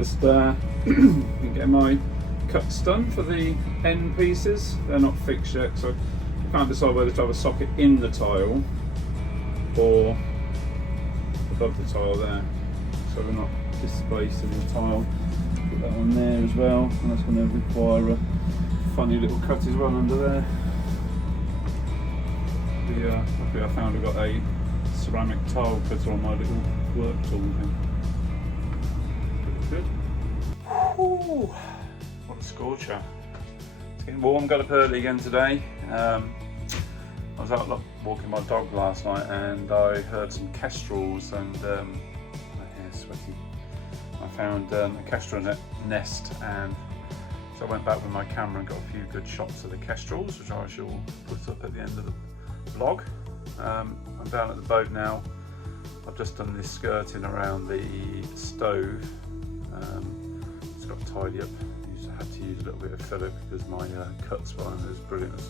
Just been getting my cuts done for the end pieces. They're not fixed yet, so I can't decide whether to have a socket in the tile or above the tile there, so we're not displacing the tile. Put that on there as well, and that's going to require a funny little cut as well under there. Luckily I found I've got a ceramic tile cutter on my little work tool thing. Pretty good. Whew, what a scorcher. It's getting warm, got up early again today. I was out walking my dog last night and I heard some kestrels and my hair's sweaty. I found a kestrel nest, and so I went back with my camera and got a few good shots of the kestrels, which I shall put up at the end of the vlog. I'm down at the boat now. I've just done this skirting around the stove. It's got tidy up. I had to use a little bit of filler because my cuts weren't as brilliant as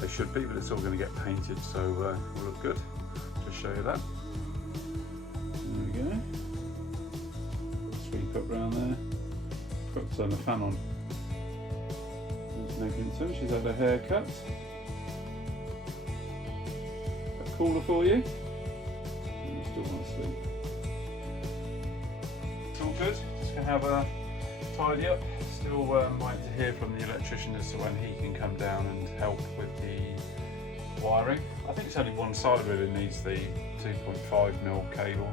they should be, but it's all going to get painted, so will look good. Just show you that. There we go. Sweep up round there. Got to turn the fan on. There's Neglinton, she's had a haircut. That cooler for you? You still want to sleep. It's all good. Just going to have a tidy up. Still waiting to hear from the electrician as to when he can come down and help with the wiring. I think it's only one side of it that needs the 2.5mm cable.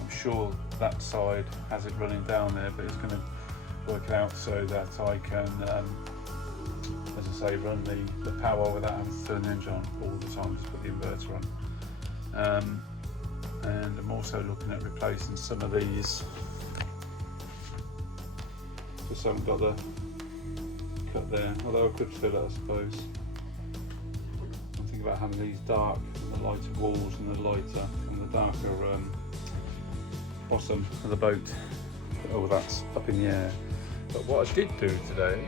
I'm sure that side has it running down there, but it's going to work it out so that I can, as I say, run the power without having to turn the engine on all the time, just put the inverter on. And I'm also looking at replacing some of these. Just haven't got the cut there, although I could fill it, I suppose. I'm thinking about having these dark, the lighter walls and the lighter and the darker bottom of the boat. Oh, that's up in the air. But what I did do today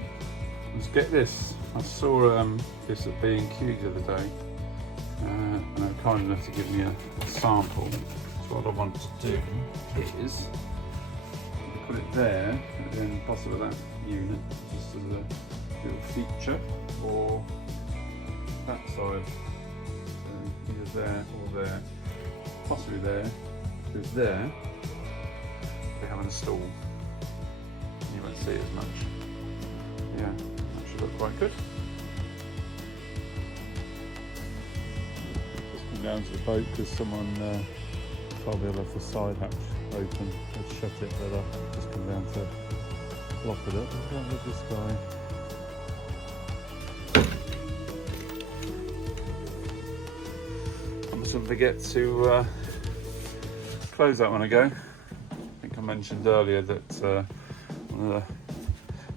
was get this. I saw this at B&Q the other day, and they were kind enough to give me a sample. So what I want to do is put it there, and then possibly that unit, just as a little feature, or that side, so either there or there, possibly there, because there they have a stall. You won't see it as much. Yeah, that should look quite good. Just come down to the boat because someone told me I left the side hatch open. I'd shut it, but I've just come down to lock it up. Look at this guy. I mustn't forget to close that when I go. I think I mentioned earlier that one of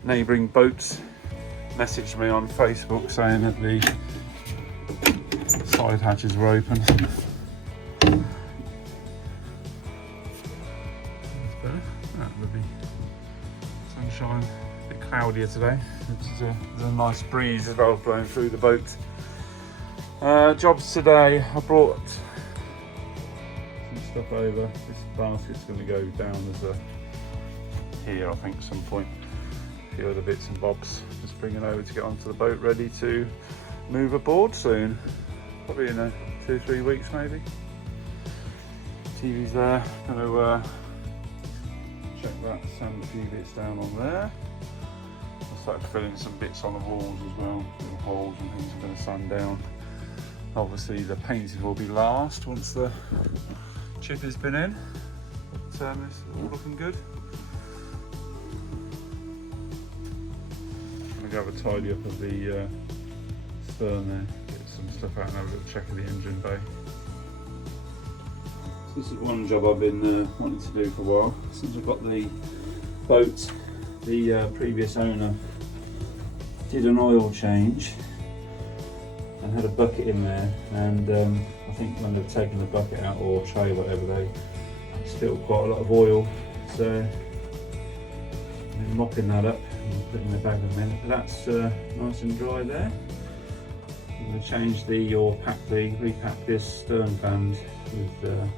the neighbouring boats messaged me on Facebook saying that the side hatches were open. Sunshine, a bit cloudier today. There's a nice breeze as well blowing through the boat. Jobs today, I brought some stuff over. This basket's going to go down as a here, I think, at some point. A few other bits and bobs just bringing over to get onto the boat, ready to move aboard soon. Probably in 2 or 3 weeks maybe. TV's there. Going to check that, sand a few bits down on there. I started filling some bits on the walls as well, little holes and things I'm going to sand down. Obviously the painting will be last once the chip has been in, but it's all looking good. I'm going to have a tidy up of the stern there, get some stuff out and have a little check of the engine bay. This is one job I've been wanting to do for a while. Since I've got the boat, the previous owner did an oil change and had a bucket in there, and I think when they've taken the bucket out, or tray, whatever, they spilled quite a lot of oil, so I'm mopping that up and putting in the bag in a minute. But that's nice and dry there. I'm going to change repack this stern band with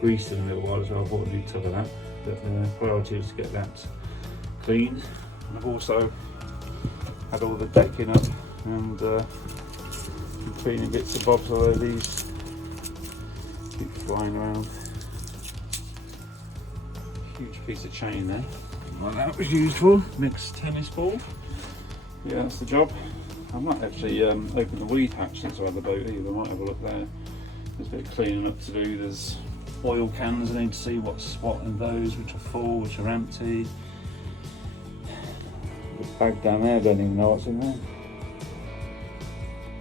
grease in a little while as well. I bought a new tub of that, but the priority is to get that clean. I've also had all the decking up and cleaning bits and bobs, although these keep flying around. Huge piece of chain there. What that was used for. Mixed tennis ball. Yeah, that's the job. I might actually open the weed hatch since I had the boat either. I might have a look there. There's a bit of cleaning up to do. There's oil cans. I need to see what's what in those, which are full, which are empty. The bag down there, I don't even know what's in there.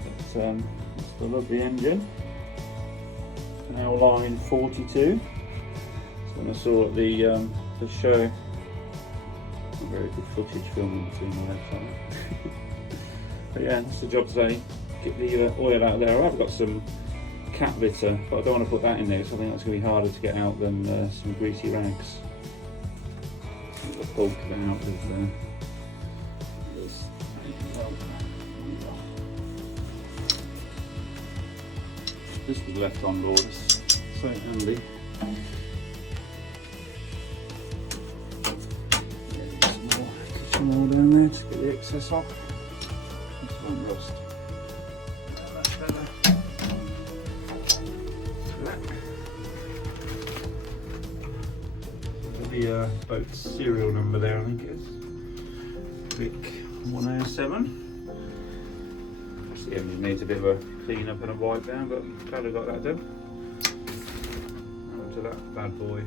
But let's fill up the engine. Now line 42. So when I saw at the show, not very good footage filming between the left side. But yeah, that's the job today. Get the oil out there. I've got some cat litter, but I don't want to put that in there, so I think that's going to be harder to get out than some greasy rags. I've got bulk of it out with this. This was left on board. It's so handy. Some more down there to get the excess off. This won't rust. That's better. The boat's serial number there, I think it is. Vic 107. The engine needs a bit of a clean up and a wipe down, but I'm glad I got that done. On to that bad boy.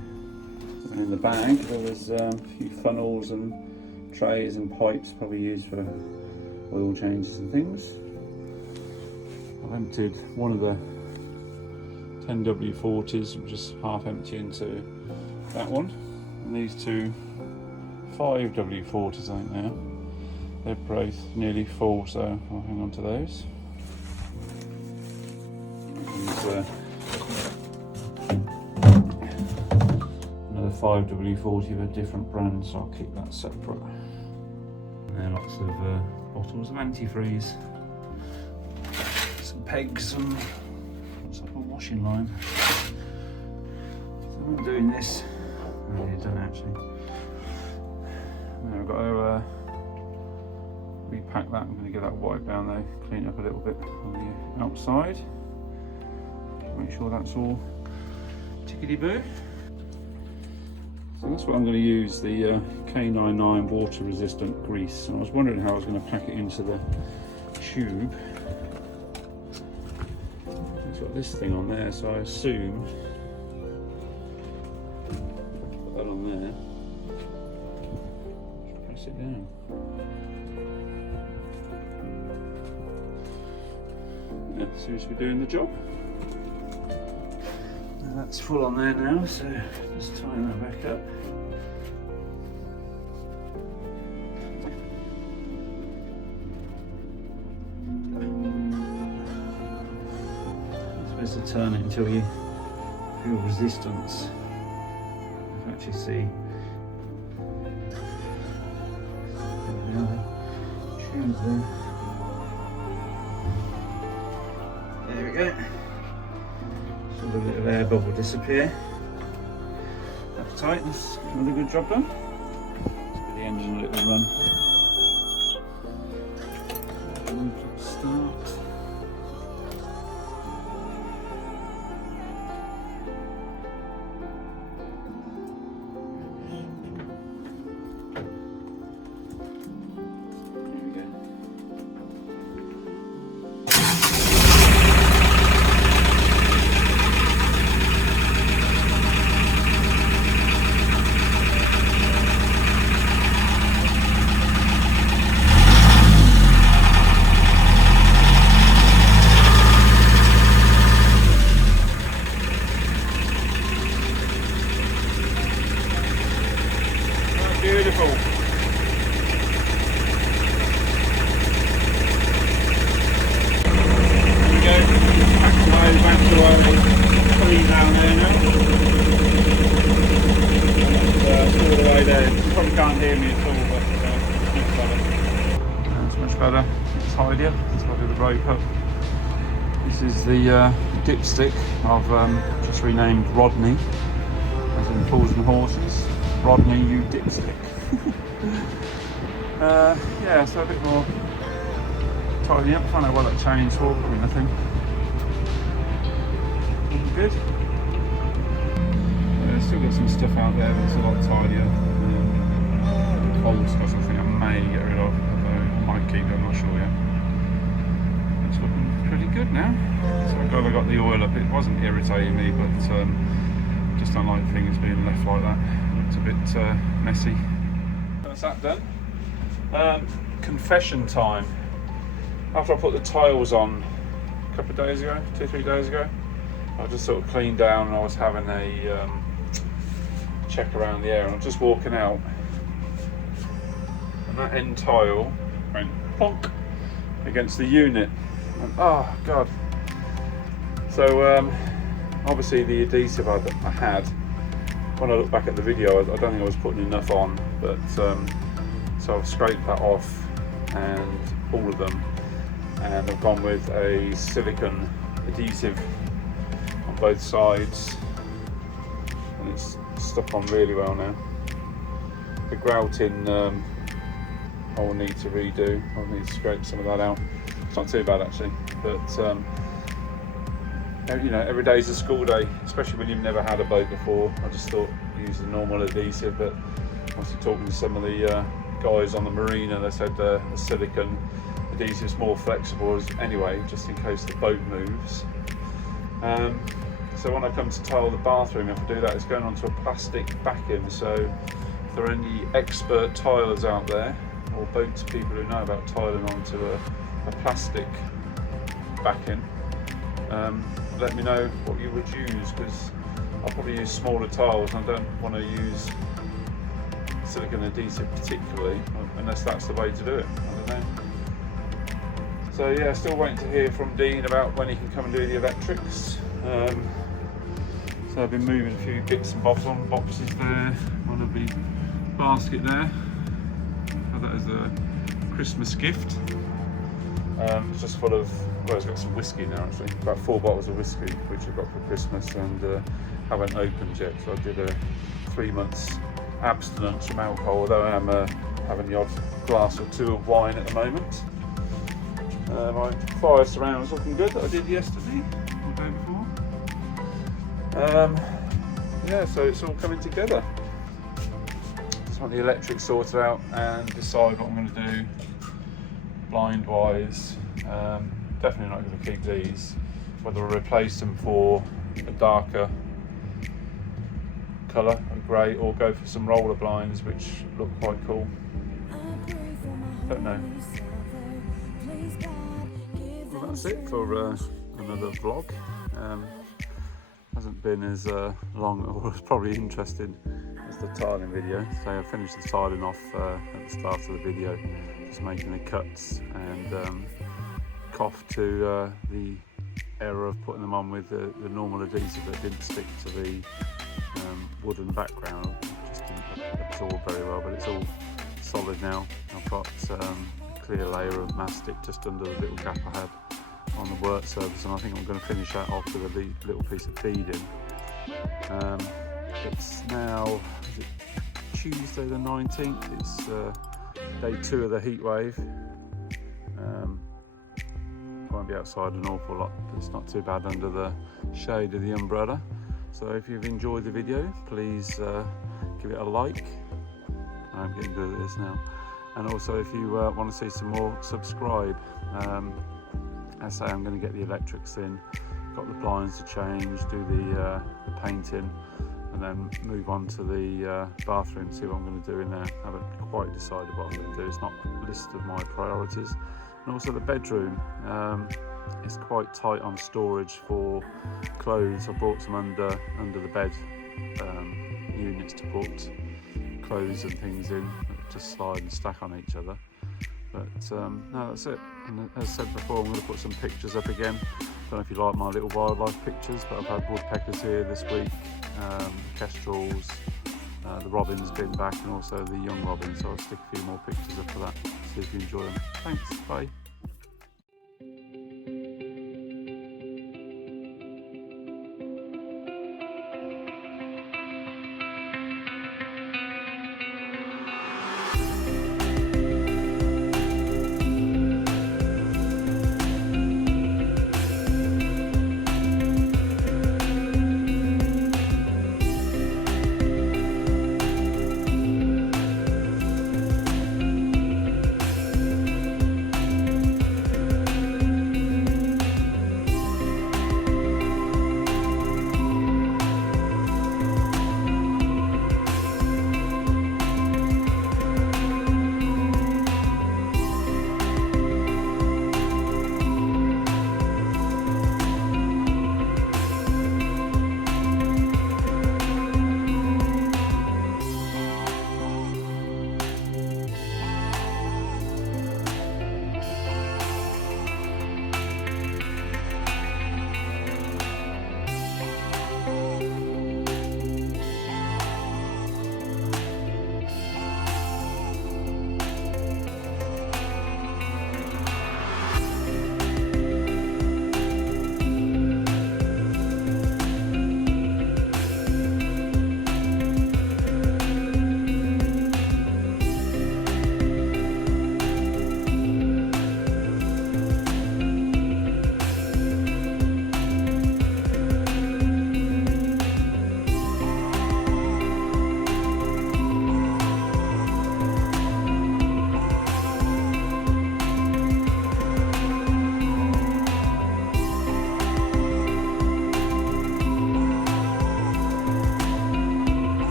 And in the bag there was a few funnels and trays and pipes, probably used for oil changes and things. I've emptied one of the 10W40s, which is half empty, into that one. And these two 5W40s, I think now. They're both nearly full, so I'll hang on to those. Another 5W40 of a different brand, so I'll keep that separate. And there are lots of bottles of antifreeze. Some pegs and what's up, a washing line. So I'm doing this. I've already done actually. Now I've got to repack that. I'm going to get that wipe down though, clean it up a little bit on the outside. Make sure that's all tickety-boo. So that's what I'm going to use, the K99 water resistant grease. And I was wondering how I was going to pack it into the tube. It's got this thing on there, so I assume put that on there. Just press it down. Yeah, seems to be doing the job. Now that's full on there now, so just tying that back up. You're supposed to turn it until you feel resistance. You can actually see the tubes there. There we go. So a bit of air bubble disappear. That's tight. That's another good job done. Let's give the engine a little run. Start. Beautiful. There we go. Back to clean down there now. And all the way there. You probably can't hear me at all, but it's better. That's much better. It's tidier. Let's do the rope up. This is the dipstick I've just renamed Rodney, as in Fools and Horses. Rodney, you dipstick. Yeah, so a bit more tidy up. I don't know what that changed for, probably nothing. Good. Still got some stuff out there that's a lot tidier. Cold stuff I think I may get rid of, although I might keep it, I'm not sure yet. It's looking pretty good now. So I'm glad I got the oil up. It wasn't irritating me, but just don't like things being left like that. It's a bit messy. That's that done. Confession time. After I put the tiles on a couple of days ago, 2-3 days ago, I just sort of cleaned down and I was having a check around the area and I'm just walking out and that end tile went plonk against the unit and oh god. So obviously the adhesive I had, when I look back at the video, I don't think I was putting enough on, but so I've scraped that off and all of them, and I've gone with a silicone adhesive on both sides and it's stuck on really well now. The grouting I will need to redo. I'll need to scrape some of that out. It's not too bad actually, but you know, every day is a school day, especially when you've never had a boat before. I just thought use the normal adhesive, but after talking to some of the guys on the marina, they said the silicone adhesive is more flexible anyway, just in case the boat moves. So when I come to tile the bathroom, if I do that, it's going onto a plastic backing. So if there are any expert tilers out there, or boat people who know about tiling onto a plastic backing, let me know what you would use, because I'll probably use smaller tiles and I don't want to use silicone adhesive particularly, unless that's the way to do it. I don't know. So yeah, still waiting to hear from Dean about when he can come and do the electrics. So I've been moving a few bits and bobs on boxes there, one of the basket there. Have that as a Christmas gift. It's just full of, well, it's got some whiskey now actually, about 4 bottles of whiskey which I got for Christmas and haven't opened yet. So I did a 3 months abstinence from alcohol, although I am having the odd glass or 2 of wine at the moment. My fire surround is looking good that I did yesterday or the day before. Yeah, so it's all coming together. Just want the electric sorted out and decide what I'm going to do blind wise. Definitely not going to keep these, whether I replace them for a darker colour, a grey, or go for some roller blinds which look quite cool. Don't know. Well, that's it for another vlog. Hasn't been as long or as probably interesting as the tiling video. So I finished the tiling off at the start of the video, just making the cuts, and cough to the error of putting them on with the normal adhesive that didn't stick to the wooden background. It just didn't absorb very well, but it's all solid now. I've got a clear layer of mastic just under the little gap I had on the work surface, and I think I'm going to finish that off with a little piece of beading. It's now, is it Tuesday the 19th? It's day 2 of the heat wave. Won't be outside an awful lot, but it's not too bad under the shade of the umbrella. So if you've enjoyed the video, please give it a like. I'm getting good at this now. And also, if you want to see some more, subscribe. As I say, I'm going to get the electrics in, got the blinds to change, do the painting, and then move on to the bathroom, see what I'm going to do in there. I haven't quite decided what I'm going to do. It's not listed my priorities. And also the bedroom, it's quite tight on storage for clothes. I brought some under the bed units to put clothes and things in, that just slide and stack on each other. But no, that's it. And as I said before, I'm going to put some pictures up again. Don't know if you like my little wildlife pictures, but I've had woodpeckers here this week, kestrels, the robins been back, and also the young robins. So I'll stick a few more pictures up for that. See if you enjoy them. Thanks, bye.